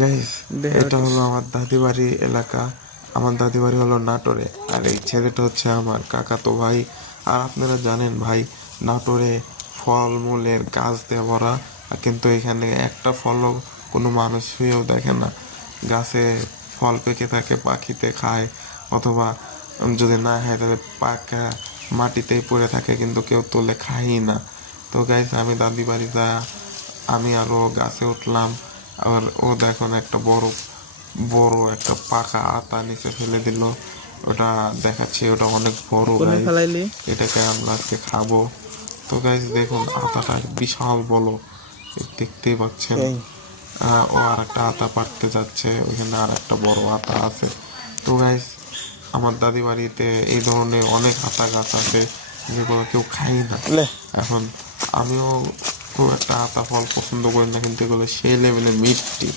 Guys, এটা হলো আমার দাদি বাড়ি এলাকা। আমার দাদি বাড়ি হলো নাটোরে, আর এই ছেলেটা হচ্ছে আমার কাকাতো ভাই। আর আপনারা জানেন ভাই, নাটোরে ফলমূলের গাছ দিয়ে ভরা, কিন্তু এখানে একটা ফলও কোনো মানুষ ছুঁয়েও দেখে না। গাছে ফল পেকে থাকে, পাখিতে খায়, অথবা যদি না খায় তাহলে পাকা মাটিতেই পড়ে থাকে, কিন্তু কেউ তোলে খায়ই না। তো গাইস, আমি দাদি বাড়ি যা আমি আরো গাছে উঠলাম। আর ও দেখুন একটা বড় বড় একটা পাকা আতা নিচে ফেলে দিল। ওটা দেখাচ্ছি, ওটা অনেক বড় কোনে গাইস। ফেলাইলি? এটাকে আমরা আজকে খাবো। তো গাইস দেখুন, আতাটা বিশাল বড়, দেখতেই পাচ্ছেন। সেই ও আর একটা আতা পাড়তে যাচ্ছে, ওইখানে আর একটা বড় আতা আছে। তো গাইস, আমার দাদি বাড়িতে এই ধরনের অনেক আতা গাছ আছে যেগুলো কেউ খায় না। লে এখন আমিও খুব একটা আতা ফল পছন্দ করি না, কিন্তু এগুলো সেই লেভেলে মিষ্টি।